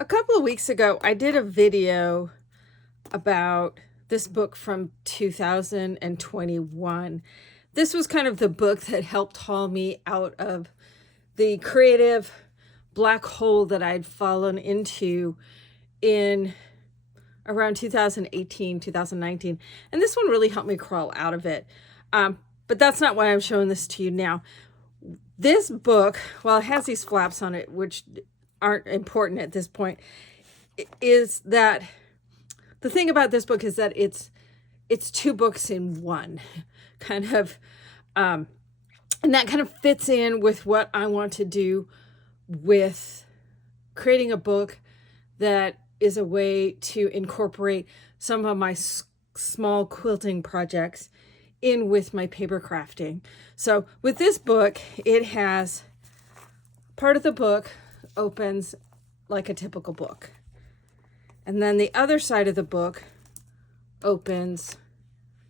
A couple of weeks ago, I did a video about this book from 2021. This was kind of the book that helped haul me out of the creative black hole that I'd fallen into in around 2018, 2019. And this one really helped me crawl out of it. But that's not why I'm showing this to you now. This book, while it has these flaps on it, which aren't important at this point, is that the thing about this book is that it's two books in one, kind of, and that kind of fits in with what I want to do with creating a book that is a way to incorporate some of my small quilting projects in with my paper crafting. So with this book, it has part of the book opens like a typical book. And then the other side of the book opens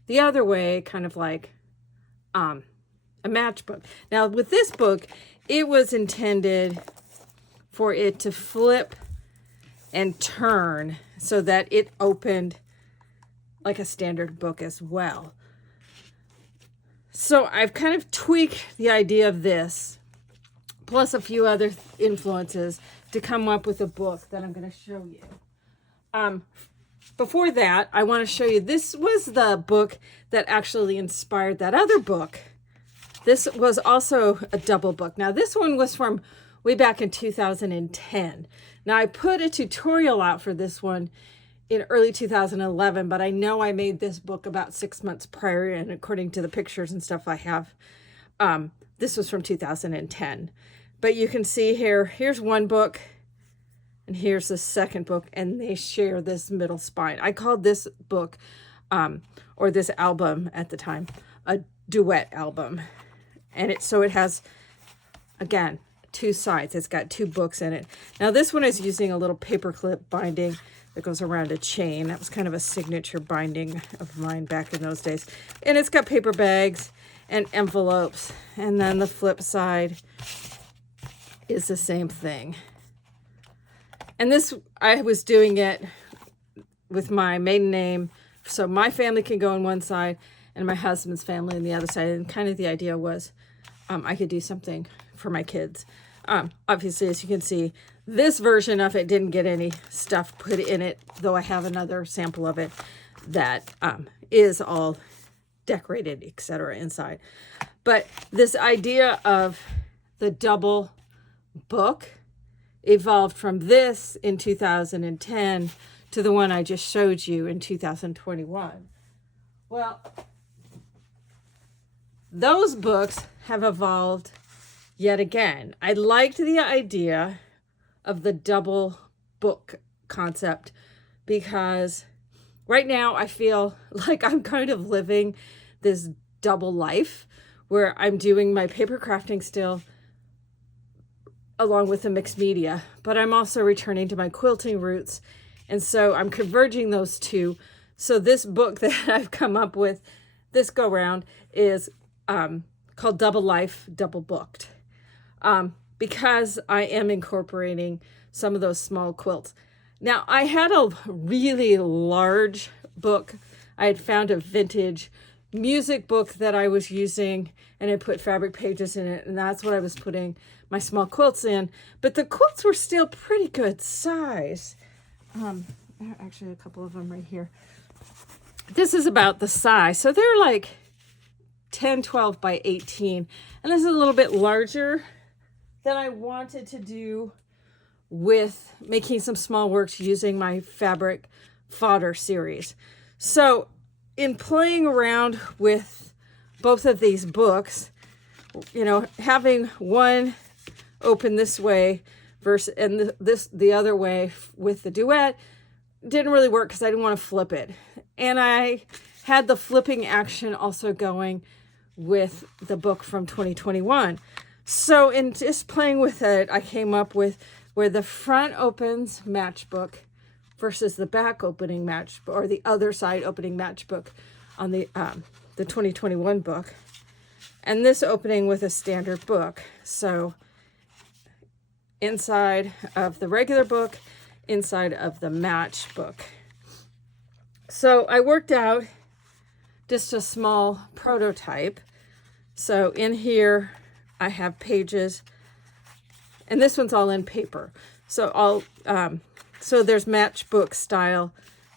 the other way, kind of like a matchbook. Now with this book, it was intended for it to flip and turn so that it opened like a standard book as well. So I've kind of tweaked the idea of this, plus a few other influences, to come up with a book that I'm going to show you. Before that, I want to show you, this was the book that actually inspired that other book. This was also a double book. Now, this one was from way back in 2010. Now, I put a tutorial out for this one in early 2011, but I know I made this book about 6 months prior, and according to the pictures and stuff I have, this was from 2010. But you can see here, here's one book, and here's the second book, and they share this middle spine. I called this book, or this album at the time, a duet album. And so it has, again, two sides. It's got two books in it. Now this one is using a little paperclip binding that goes around a chain. That was kind of a signature binding of mine back in those days. And it's got paper bags and envelopes. And then the flip side is the same thing. And this, I was doing it with my maiden name, so my family can go on one side and my husband's family on the other side. And kind of the idea was I could do something for my kids. Obviously, as you can see, this version of it didn't get any stuff put in it, though I have another sample of it that is all decorated, etc. inside. But this idea of the double book evolved from this in 2010 to the one I just showed you in 2021. Well, those books have evolved yet again. I liked the idea of the double book concept because right now I feel like I'm kind of living this double life where I'm doing my paper crafting still along with the mixed media, but I'm also returning to my quilting roots. And so I'm converging those two. So this book that I've come up with this go round is called Double Life, Double Booked. Because I am incorporating some of those small quilts. Now, I had a really large book. I had found a vintage music book that I was using, and I put fabric pages in it, and that's what I was putting my small quilts in. But the quilts were still pretty good size. Actually, a couple of them right here. This is about the size. So they're like 10, 12 by 18. And this is a little bit larger than I wanted to do with making some small works using my fabric fodder series. So in playing around with both of these books, you know, having one open this way versus and the other way with the duet didn't really work because I didn't want to flip it. And I had the flipping action also going with the book from 2021. So in just playing with it, I came up with where the front opens matchbook versus the back opening match, or the other side opening matchbook on the 2021 book. And this opening with a standard book. So inside of the regular book inside of the matchbook. So I worked out just a small prototype. So in here I have pages, and this one's all in paper. So so there's matchbook style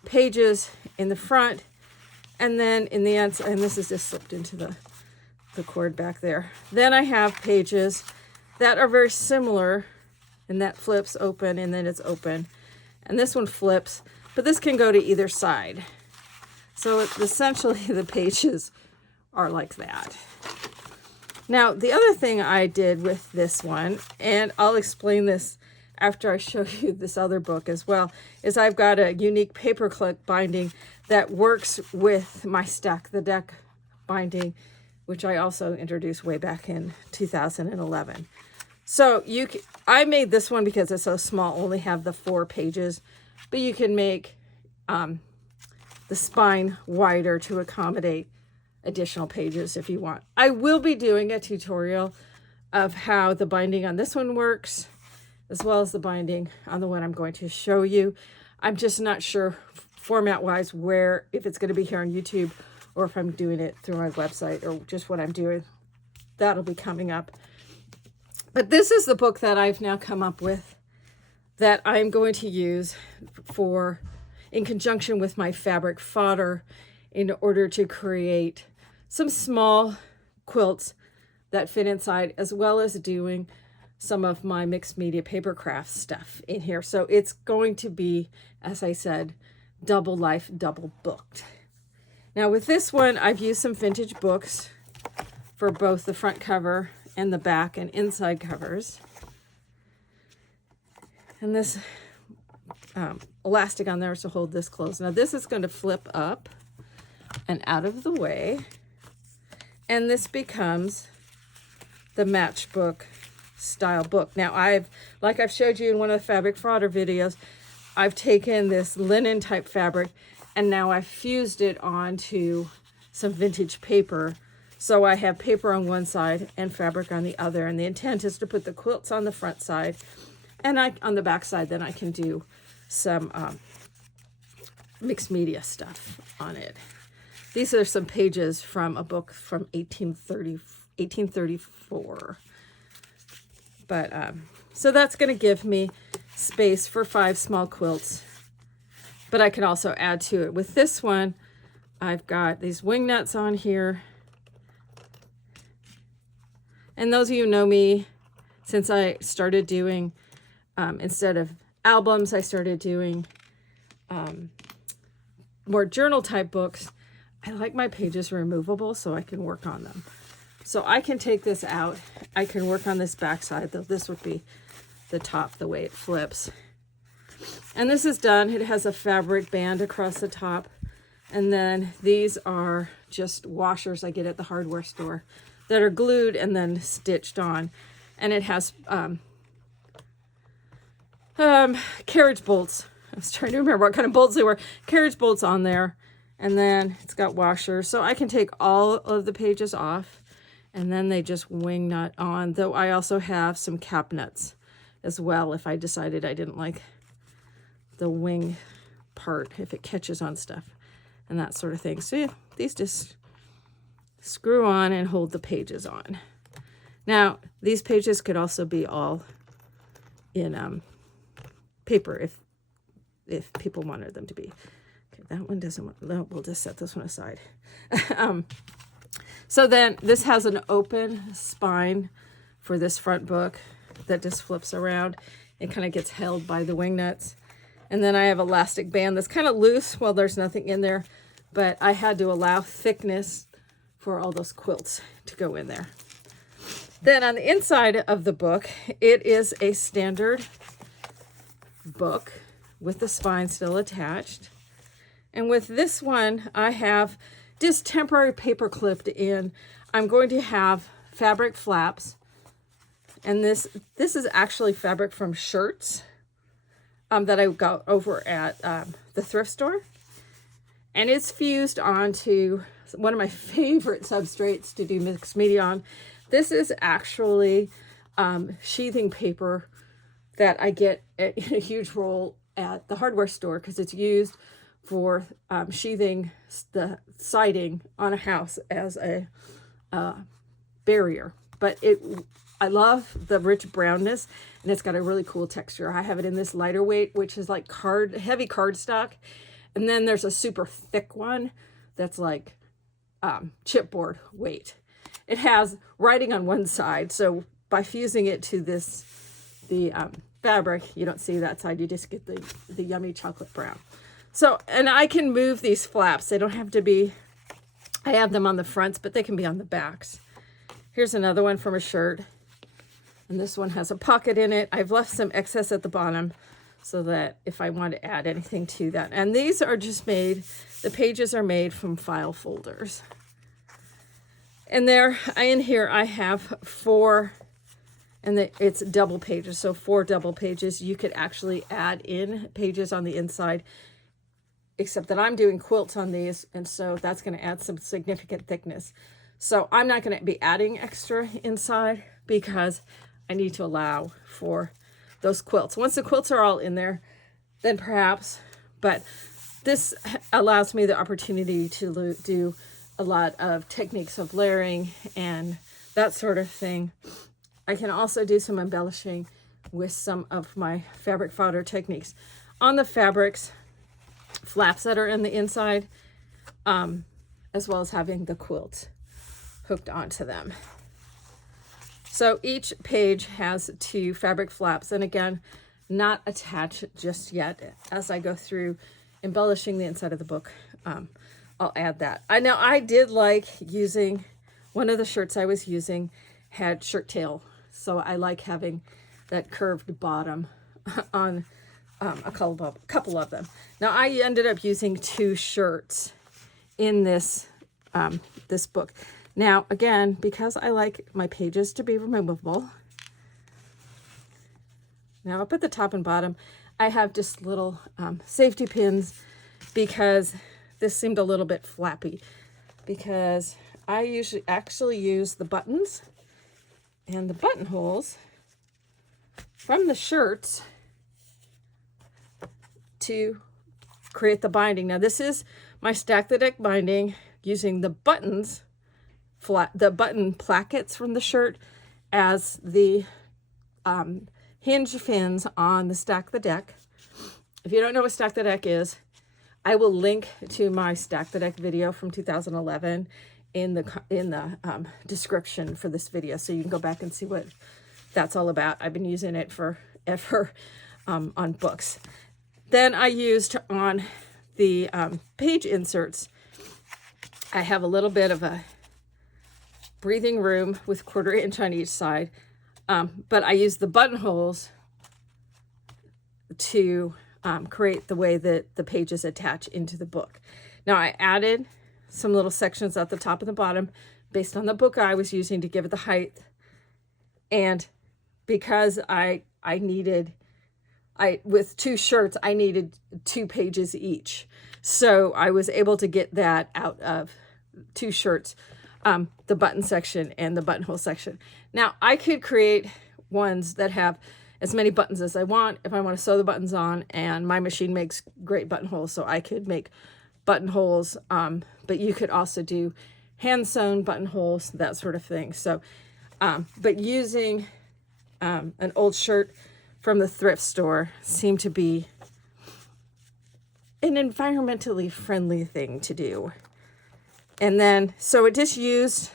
pages in the front, and then in the end, and this is just slipped into the cord back there. Then I have pages that are very similar, and that flips open, and then it's open. And this one flips, but this can go to either side. So essentially the pages are like that. Now, the other thing I did with this one, and I'll explain this after I show you this other book as well, is I've got a unique paperclip binding that works with my Stack the Deck binding, which I also introduced way back in 2011. So I made this one because it's so small, only have the 4 pages, but you can make the spine wider to accommodate additional pages if you want. I will be doing a tutorial of how the binding on this one works, as well as the binding on the one I'm going to show you. I'm just not sure format-wise if it's going to be here on YouTube or if I'm doing it through my website or just what I'm doing. That'll be coming up. But this is the book that I've now come up with that I'm going to use in conjunction with my fabric fodder in order to create some small quilts that fit inside, as well as doing some of my mixed media paper craft stuff in here. So it's going to be, as I said, double life, double booked. Now with this one, I've used some vintage books for both the front cover and the back and inside covers. And this elastic on there is to hold this closed. Now this is going to flip up and out of the way, and this becomes the matchbook style book. Now like I've showed you in one of the fabric fodder videos, I've taken this linen type fabric and now I've fused it onto some vintage paper. So I have paper on one side and fabric on the other, and the intent is to put the quilts on the front side, and on the back side then I can do some mixed media stuff on it. These are some pages from a book from 1834. But so that's going to give me space for 5 small quilts, but I can also add to it. With this one, I've got these wing nuts on here. And those of you who know me, since I started doing, instead of albums, I started doing more journal type books. I like my pages removable so I can work on them. So I can take this out. I can work on this back side, though this would be the top, the way it flips. And this is done. It has a fabric band across the top. And then these are just washers I get at the hardware store that are glued and then stitched on. And it has carriage bolts. I was trying to remember what kind of bolts they were. Carriage bolts on there. And then it's got washers. So I can take all of the pages off, and then they just wing nut on. Though I also have some cap nuts as well if I decided I didn't like the wing part, if it catches on stuff and that sort of thing. So yeah, these just screw on and hold the pages on. Now, these pages could also be all in paper if people wanted them to be. Okay, that one doesn't want, no, we'll just set this one aside. So then this has an open spine for this front book that just flips around. It kind of gets held by the wing nuts. And then I have elastic band that's kind of loose. Well, there's nothing in there, but I had to allow thickness for all those quilts to go in there. Then on the inside of the book, it is a standard book with the spine still attached. And with this one, I have just temporary paper clipped in. I'm going to have fabric flaps. And this is actually fabric from shirts that I got over at the thrift store. And it's fused onto one of my favorite substrates to do mixed media on. This is actually sheathing paper that I get in a huge roll at the hardware store because it's used for sheathing the siding on a house as a barrier. But I love the rich brownness, and it's got a really cool texture. I have it in this lighter weight, which is like heavy cardstock. And then there's a super thick one that's like chipboard weight. It has writing on one side, so by fusing it to the fabric, you don't see that side, you just get the yummy chocolate brown. So, and I can move these flaps. They don't have to be, I have them on the fronts, but they can be on the backs. Here's another one from a shirt, and this one has a pocket in it. I've left some excess at the bottom so that if I want to add anything to that. And these are just made, the pages are made from file folders. And there, in here, I have 4, and it's double pages, so 4 double pages. You could actually add in pages on the inside, except that I'm doing quilts on these, and so that's going to add some significant thickness. So I'm not going to be adding extra inside because I need to allow for those quilts. Once the quilts are all in there, then perhaps, but this allows me the opportunity to do a lot of techniques of layering and that sort of thing. I can also do some embellishing with some of my fabric fodder techniques on the fabrics, flaps that are in the inside, as well as having the quilt hooked onto them. So each page has 2 fabric flaps, and again, not attached just yet. As I go through embellishing the inside of the book, I'll add that. I know I did like using, one of the shirts I was using had shirt tail, so I like having that curved bottom on a couple of them. Now I ended up using 2 shirts in this this book. Now, again, because I like my pages to be removable, now up at the top and bottom, I have just little safety pins because this seemed a little bit flappy, because I usually actually use the buttons and the buttonholes from the shirts to create the binding. Now, this is my Stack the Deck binding using the buttons, the button plackets from the shirt as the hinge fins on the Stack the Deck. If you don't know what Stack the Deck is, I will link to my Stack the Deck video from 2011 in the description for this video, so you can go back and see what that's all about. I've been using it forever on books. Then I used on the page inserts, I have a little bit of a breathing room with 1/4 inch on each side, but I use the buttonholes to create the way that the pages attach into the book. Now I added some little sections at the top and the bottom based on the book I was using to give it the height, and because with 2 shirts, I needed 2 pages each. So I was able to get that out of 2 shirts, the button section and the buttonhole section. Now I could create ones that have as many buttons as I want if I want to sew the buttons on, and my machine makes great buttonholes, so I could make buttonholes, but you could also do hand sewn buttonholes, that sort of thing. So, but using an old shirt from the thrift store seemed to be an environmentally friendly thing to do. And then, so it just used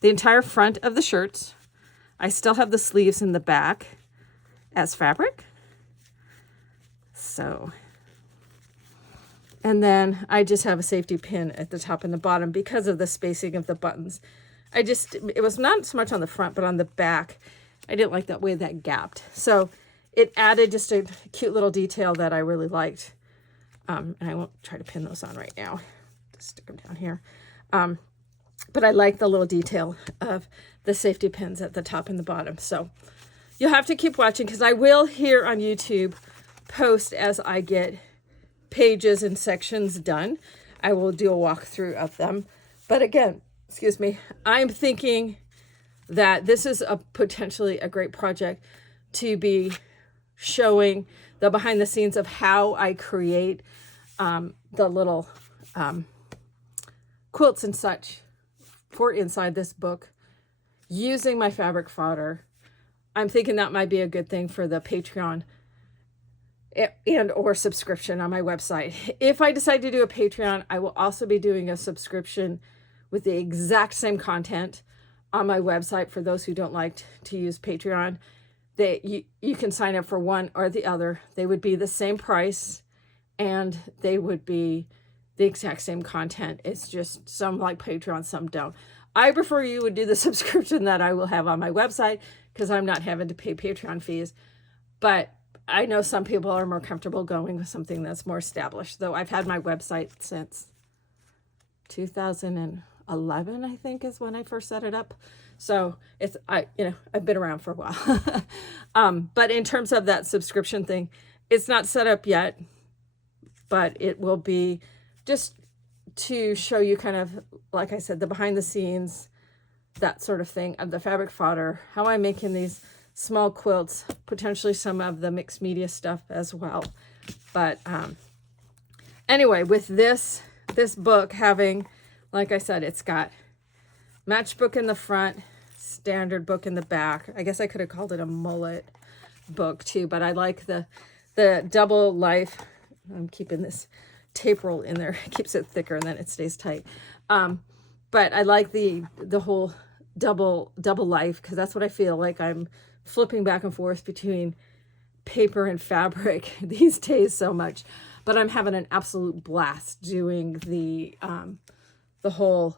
the entire front of the shirts. I still have the sleeves in the back as fabric. So, and then I just have a safety pin at the top and the bottom because of the spacing of the buttons. It was not so much on the front, but on the back, I didn't like that way that gapped. So it added just a cute little detail that I really liked. And I won't try to pin those on right now. Just stick them down here. But I like the little detail of the safety pins at the top and the bottom. So you'll have to keep watching, because I will here on YouTube post as I get pages and sections done. I will do a walkthrough of them. But again, excuse me, I'm thinking that this is potentially a great project to be showing the behind the scenes of how I create the little quilts and such for inside this book using my fabric fodder. I'm thinking that might be a good thing for the Patreon and or subscription on my website. If I decide to do a Patreon, I will also be doing a subscription with the exact same content on my website. For those who don't like to use Patreon, you can sign up for one or the other. They would be the same price and they would be the exact same content. It's just some like Patreon, some don't. I prefer you would do the subscription that I will have on my website because I'm not having to pay Patreon fees. But I know some people are more comfortable going with something that's more established, though I've had my website since 2011, I think, is when I first set it up. So I've been around for a while. But in terms of that subscription thing, it's not set up yet, but it will be just to show you kind of, like I said, the behind the scenes, that sort of thing of the fabric fodder, how I'm making these small quilts, potentially some of the mixed media stuff as well. But anyway, with this book having, like I said, it's got matchbook in the front, standard book in the back. I guess I could have called it a mullet book too, but I like the double life. I'm keeping this tape roll in there. It keeps it thicker and then it stays tight. But I like the whole double life, because that's what I feel like. I'm flipping back and forth between paper and fabric these days so much, but I'm having an absolute blast doing the whole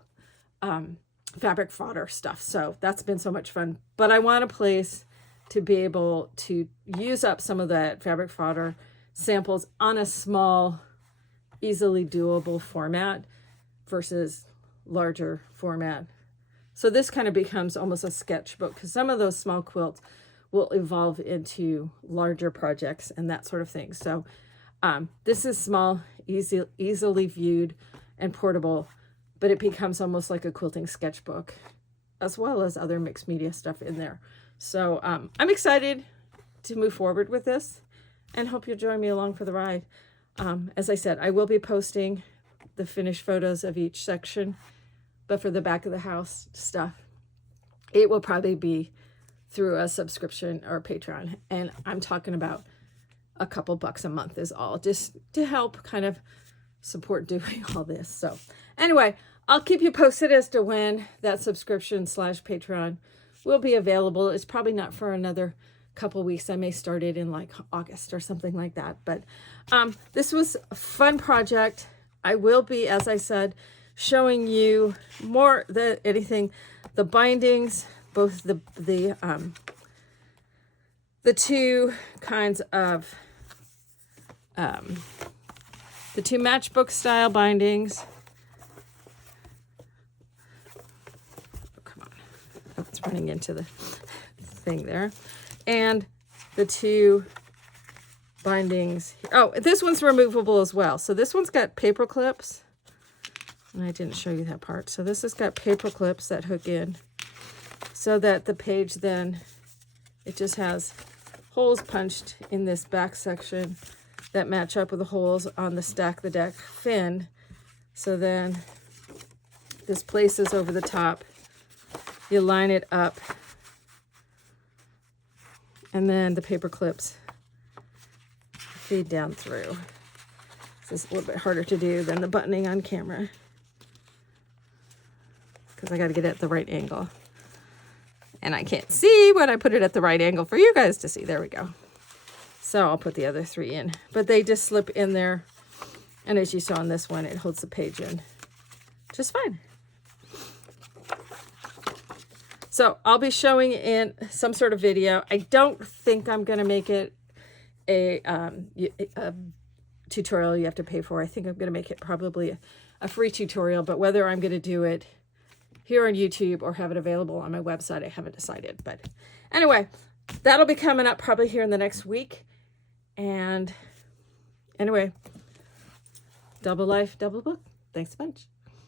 fabric fodder stuff. So that's been so much fun. But I want a place to be able to use up some of that fabric fodder samples on a small, easily doable format versus larger format. So this kind of becomes almost a sketchbook, because some of those small quilts will evolve into larger projects and that sort of thing. So this is small, easily viewed and portable, but it becomes almost like a quilting sketchbook, as well as other mixed media stuff in there. So I'm excited to move forward with this and hope you'll join me along for the ride. As I said, I will be posting the finished photos of each section, but for the back of the house stuff, it will probably be through a subscription or Patreon. And I'm talking about a couple bucks a month is all, just to help kind of support doing all this. So anyway, I'll keep you posted as to when that subscription / Patreon will be available. It's probably not for another couple weeks. I may start it in like August or something like that. But this was a fun project. I will be, as I said, showing you more the bindings, both the two kinds of the two matchbook style bindings. Oh, come on. Oh, it's running into the thing there. And the two bindings. Oh, this one's removable as well. So this one's got paper clips. And I didn't show you that part. So this has got paper clips that hook in so that the page then, it just has holes punched in this back section that match up with the holes on the Stack the Deck fin. So then this places over the top. You line it up. And then the paper clips feed down through. This is a little bit harder to do than the buttoning on camera, because I got to get it at the right angle. And I can't see when I put it at the right angle for you guys to see. There we go. So I'll put the other three in. But they just slip in there. And as you saw on this one, it holds the page in just fine. So I'll be showing in some sort of video. I don't think I'm going to make it a tutorial you have to pay for. I think I'm going to make it probably a free tutorial, but whether I'm going to do it here on YouTube or have it available on my website, I haven't decided. But anyway, that'll be coming up probably here in the next week. And anyway, double life, double book. Thanks a bunch.